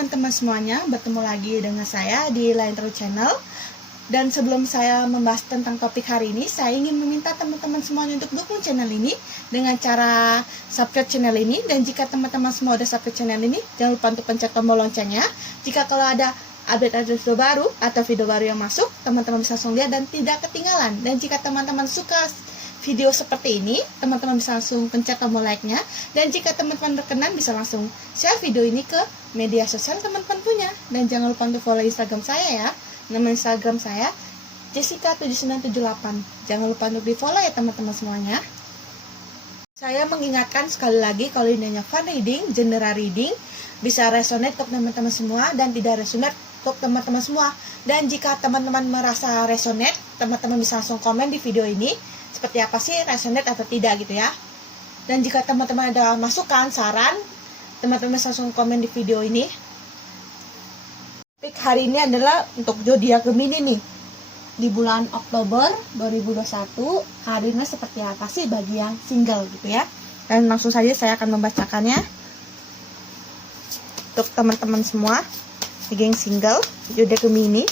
teman-teman semuanya, bertemu lagi dengan saya di Lain Terus Channel. Dan sebelum saya membahas tentang topik hari ini, saya ingin meminta teman-teman semuanya untuk dukung channel ini dengan cara subscribe channel ini. Dan jika teman-teman semua udah subscribe channel ini, jangan lupa untuk pencet tombol loncengnya. Jika kalau ada update video baru atau video baru yang masuk, teman-teman bisa langsung lihat dan tidak ketinggalan. Dan jika teman-teman suka video seperti ini, teman-teman bisa langsung pencet tombol like-nya. Dan jika teman-teman berkenan, bisa langsung share video ini ke media sosial teman-teman punya. Dan jangan lupa untuk follow Instagram saya ya. Nama Instagram saya Jessica7978. Jangan lupa untuk di follow ya teman-teman semuanya. Saya mengingatkan sekali lagi, kalau ini hanya fun reading, general reading, bisa resonate untuk teman-teman semua dan tidak resonate untuk teman-teman semua. Dan jika teman-teman merasa resonate, teman-teman bisa langsung komen di video ini seperti apa sih resonate atau tidak gitu ya. Dan jika teman-teman ada masukan, saran, teman-teman bisa langsung komen di video ini. Topik hari ini adalah untuk zodiak Gemini nih. Di bulan Oktober 2021, karirnya seperti apa sih bagi yang single gitu ya. Dan langsung saja saya akan membacakannya untuk teman-teman semua bagi yang single, zodiak Gemini.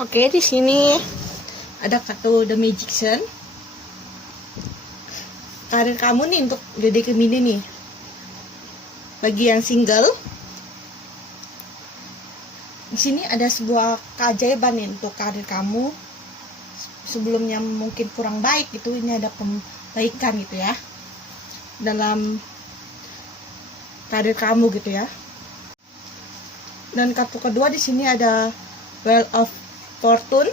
Oke, di sini ada kartu The Magician. Karir kamu nih untuk zodiak Gemini nih. Bagi yang single, di sini ada sebuah keajaiban nih untuk karir kamu. Sebelumnya mungkin kurang baik itu, ini ada pembaikan gitu ya dalam karir kamu gitu ya. Dan kartu kedua di sini ada Wheel of Fortune,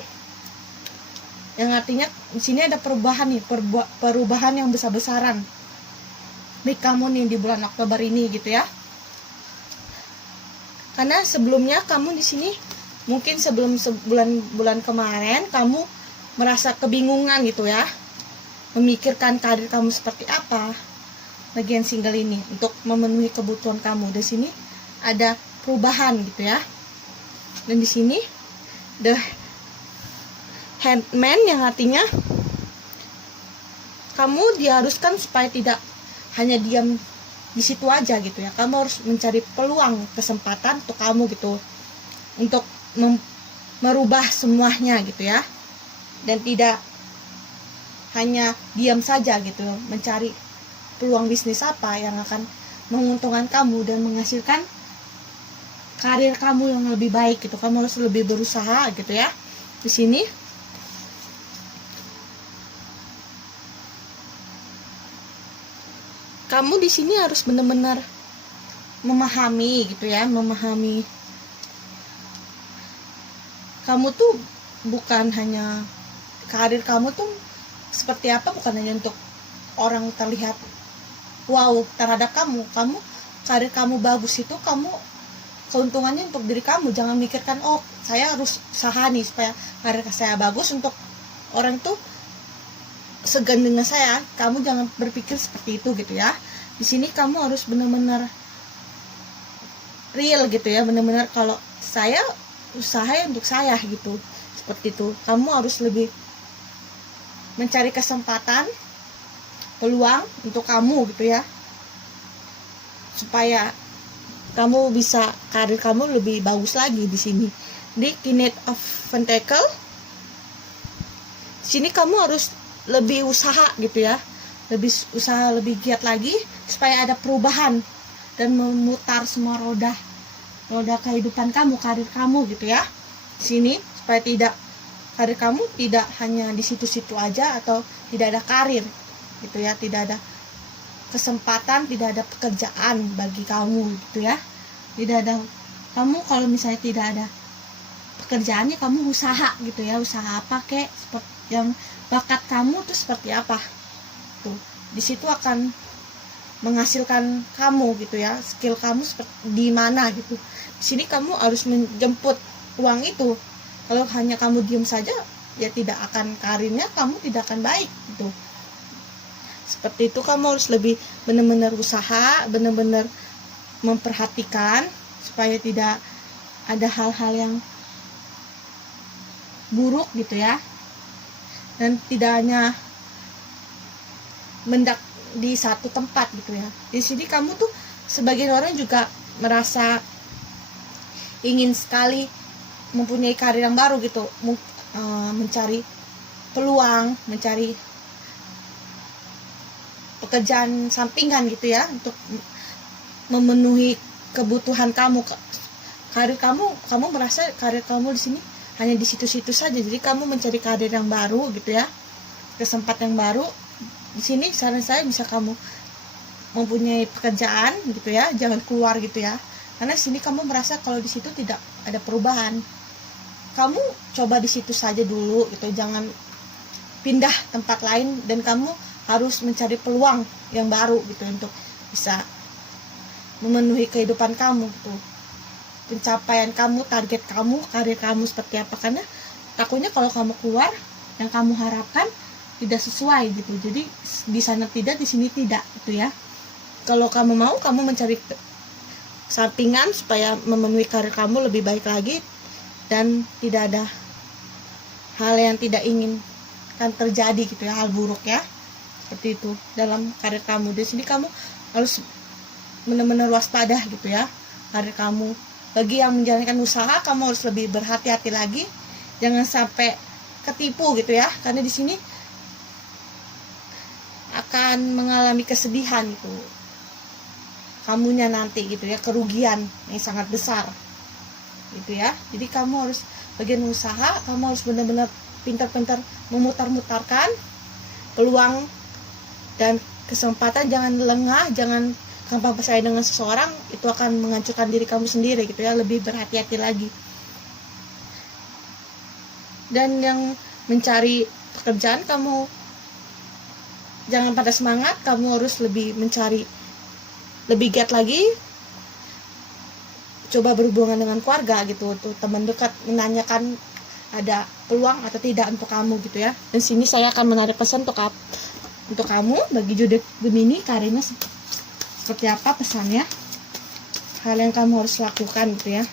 yang artinya di sini ada perubahan nih, perubahan yang besar-besaran di kamu nih di bulan Oktober ini gitu ya. Karena sebelumnya kamu di sini mungkin sebelum bulan kemarin kamu merasa kebingungan gitu ya, memikirkan karir kamu seperti apa. Bagian single ini untuk memenuhi kebutuhan kamu, di sini ada perubahan gitu ya. Dan di sini The Handman, yang artinya kamu diharuskan supaya tidak hanya diam di situ aja gitu ya. Kamu harus mencari peluang, kesempatan untuk kamu gitu, untuk merubah semuanya gitu ya. Dan tidak hanya diam saja gitu, mencari peluang bisnis apa yang akan menguntungkan kamu dan menghasilkan karir kamu yang lebih baik gitu. Kamu harus lebih berusaha gitu ya. Di sini kamu di sini harus benar-benar memahami gitu ya, memahami kamu tuh bukan hanya karir kamu tuh seperti apa, bukan hanya untuk orang terlihat wow terhadap kamu. Karir kamu bagus itu kamu keuntungannya untuk diri kamu. Jangan mikirkan oh saya harus usaha nih supaya karir saya bagus untuk orang tuh segan dengan saya. Kamu jangan berpikir seperti itu gitu ya. Di sini kamu harus benar-benar real gitu ya, benar-benar kalau saya usaha untuk saya gitu, seperti itu. Kamu harus lebih mencari kesempatan, peluang untuk kamu gitu ya, supaya kamu bisa karir kamu lebih bagus lagi. Di sini di Knight of Pentacle, sini kamu harus lebih usaha gitu ya, lebih giat lagi supaya ada perubahan dan memutar semua roda kehidupan kamu, karir kamu gitu ya. Di sini supaya tidak karir kamu tidak hanya di situ-situ aja atau tidak ada karir gitu ya, tidak ada kesempatan, tidak ada pekerjaan bagi kamu gitu ya. Tidak ada, kamu kalau misalnya tidak ada pekerjaannya kamu usaha gitu ya, usaha apa kek, seperti yang bakat kamu tuh seperti apa tuh, di situ akan menghasilkan kamu gitu ya, skill kamu seperti di mana gitu. Di sini kamu harus menjemput uang itu. Kalau hanya kamu diam saja ya tidak akan, karirnya kamu tidak akan baik gitu. Seperti itu, kamu harus lebih benar-benar usaha, benar-benar memperhatikan supaya tidak ada hal-hal yang buruk gitu ya, dan tidak hanya mendak di satu tempat gitu ya. Di sini kamu tuh sebagian orang juga merasa ingin sekali mempunyai karir yang baru gitu, mencari peluang, mencari pekerjaan sampingan gitu ya, untuk memenuhi kebutuhan kamu. Karir kamu merasa karir kamu di sini hanya di situ-situ saja. Jadi kamu mencari karir yang baru gitu ya, kesempatan yang baru. Di sini saran saya bisa kamu mempunyai pekerjaan gitu ya, jangan keluar gitu ya. Karena di sini kamu merasa kalau di situ tidak ada perubahan. Kamu coba di situ saja dulu gitu, jangan pindah tempat lain, dan kamu harus mencari peluang yang baru gitu untuk bisa memenuhi kehidupan kamu gitu. Pencapaian kamu, target kamu, karir kamu seperti apa. Karena takutnya kalau kamu keluar yang kamu harapkan tidak sesuai gitu. Jadi di sana tidak, di sini tidak gitu ya. Kalau kamu mau, kamu mencari sampingan supaya memenuhi karir kamu lebih baik lagi, dan tidak ada hal yang tidak ingin kan terjadi gitu ya, hal buruk ya, seperti itu dalam karir kamu. Di sini kamu harus benar-benar waspada gitu ya, karir kamu. Bagi yang menjalankan usaha, kamu harus lebih berhati-hati lagi, jangan sampai ketipu gitu ya, karena di sini akan mengalami kesedihan gitu kamunya nanti gitu ya, kerugian yang sangat besar gitu ya. Jadi kamu harus bagian usaha, kamu harus benar-benar pintar-pintar memutar-mutarkan peluang dan kesempatan. Jangan lengah, jangan gampang percaya dengan seseorang, itu akan menghancurkan diri kamu sendiri gitu ya. Lebih berhati-hati lagi. Dan yang mencari pekerjaan, kamu jangan pada semangat, kamu harus lebih mencari, lebih giat lagi, coba berhubungan dengan keluarga gitu, tuh teman dekat, menanyakan ada peluang atau tidak untuk kamu gitu ya. Dan sini saya akan menarik pesan untuk kamu bagi zodiak Gemini, karirnya seperti apa pesannya, hal yang kamu harus lakukan gitu ya.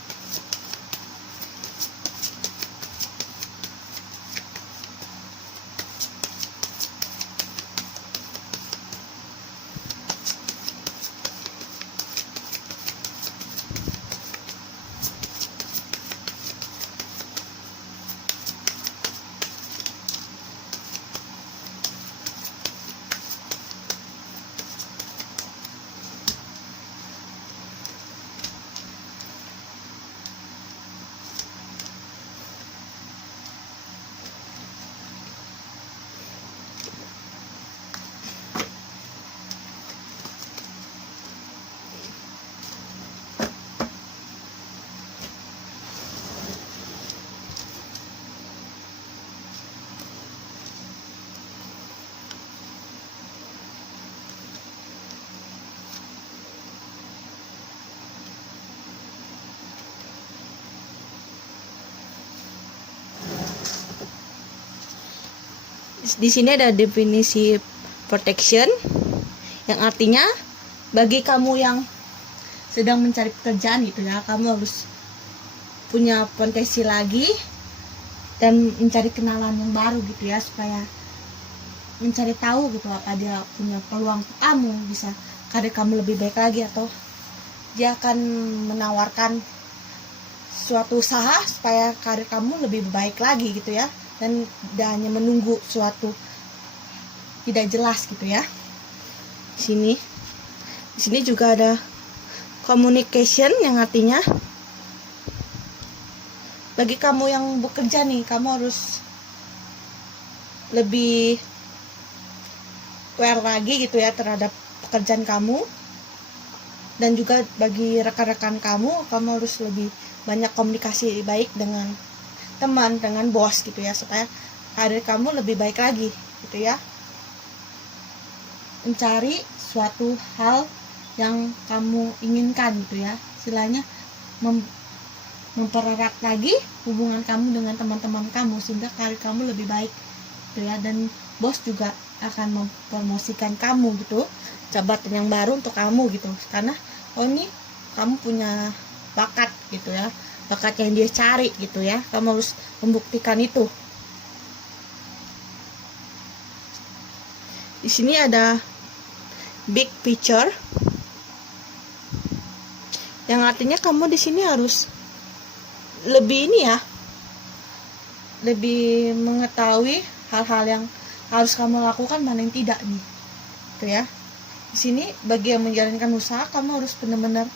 Di sini ada definisi protection, yang artinya bagi kamu yang sedang mencari pekerjaan gitu ya, kamu harus punya potensi lagi dan mencari kenalan yang baru gitu ya, supaya mencari tahu gitu apa dia punya peluang untuk kamu, bisa karir kamu lebih baik lagi, atau dia akan menawarkan suatu usaha supaya karir kamu lebih baik lagi gitu ya, dan tidak hanya menunggu suatu tidak jelas gitu ya. Di sini juga ada communication, yang artinya bagi kamu yang bekerja nih, kamu harus lebih aware lagi gitu ya terhadap pekerjaan kamu, dan juga bagi rekan-rekan kamu harus lebih banyak komunikasi baik dengan teman, dengan bos gitu ya, supaya karir kamu lebih baik lagi gitu ya. Mencari suatu hal yang kamu inginkan gitu ya, istilahnya mempererat lagi hubungan kamu dengan teman-teman kamu sehingga karir kamu lebih baik gitu ya, dan bos juga akan mempromosikan kamu gitu, jabatan yang baru untuk kamu gitu, karena ini kamu punya bakat gitu ya, bakat yang dia cari gitu ya, kamu harus membuktikan itu. Di sini ada big picture, yang artinya kamu di sini harus lebih lebih mengetahui hal-hal yang harus kamu lakukan, mana yang tidak nih gitu ya. Di sini bagi yang menjalankan usaha, kamu harus benar-benar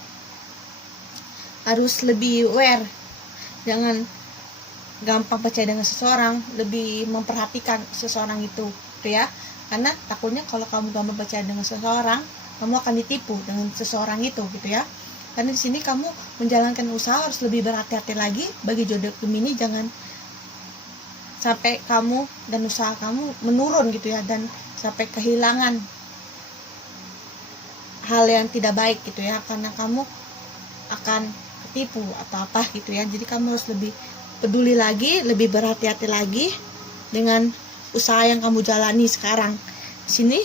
harus lebih aware, jangan gampang percaya dengan seseorang, lebih memperhatikan seseorang itu gitu ya, karena takutnya kalau kamu gampang percaya dengan seseorang, kamu akan ditipu dengan seseorang itu gitu ya. Karena di sini kamu menjalankan usaha harus lebih berhati-hati lagi. Bagi jodoh Gemini, jangan sampai kamu dan usaha kamu menurun gitu ya, dan sampai kehilangan hal yang tidak baik gitu ya, karena kamu akan ketipu atau apa gitu ya. Jadi kamu harus lebih peduli lagi, lebih berhati-hati lagi dengan usaha yang kamu jalani sekarang. Di sini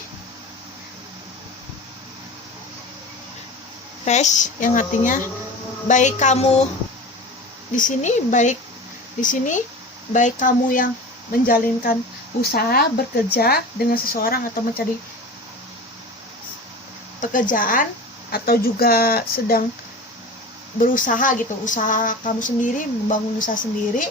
fresh, yang artinya baik kamu di sini baik kamu yang menjalankan usaha, bekerja dengan seseorang, atau mencari pekerjaan, atau juga sedang berusaha gitu, usaha kamu sendiri, membangun usaha sendiri,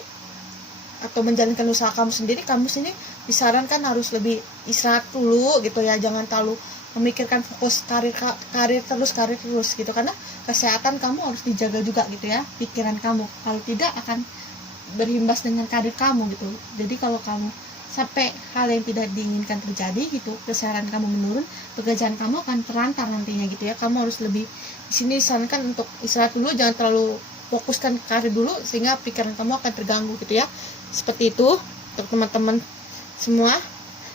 atau menjalankan usaha kamu sendiri, kamu sini disarankan harus lebih istirahat dulu gitu ya, jangan terlalu memikirkan fokus karir terus gitu, karena kesehatan kamu harus dijaga juga gitu ya, pikiran kamu, kalau tidak akan berimbas dengan karir kamu gitu. Jadi kalau kamu sampai hal yang tidak diinginkan terjadi gitu, kesehatan kamu menurun, pekerjaan kamu akan terlantar nantinya gitu ya. Kamu harus lebih di sini disarankan untuk istirahat dulu, jangan terlalu fokuskan karir dulu sehingga pikiran kamu akan terganggu gitu ya. Seperti itu untuk teman-teman semua.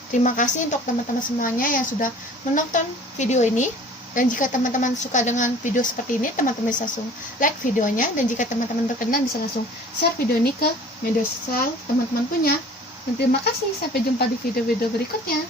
Terima kasih untuk teman-teman semuanya yang sudah menonton video ini. Dan jika teman-teman suka dengan video seperti ini, teman-teman bisa langsung like videonya. Dan jika teman-teman berkenan, bisa langsung share video ini ke media sosial teman-teman punya. Dan terima kasih, sampai jumpa di video-video berikutnya.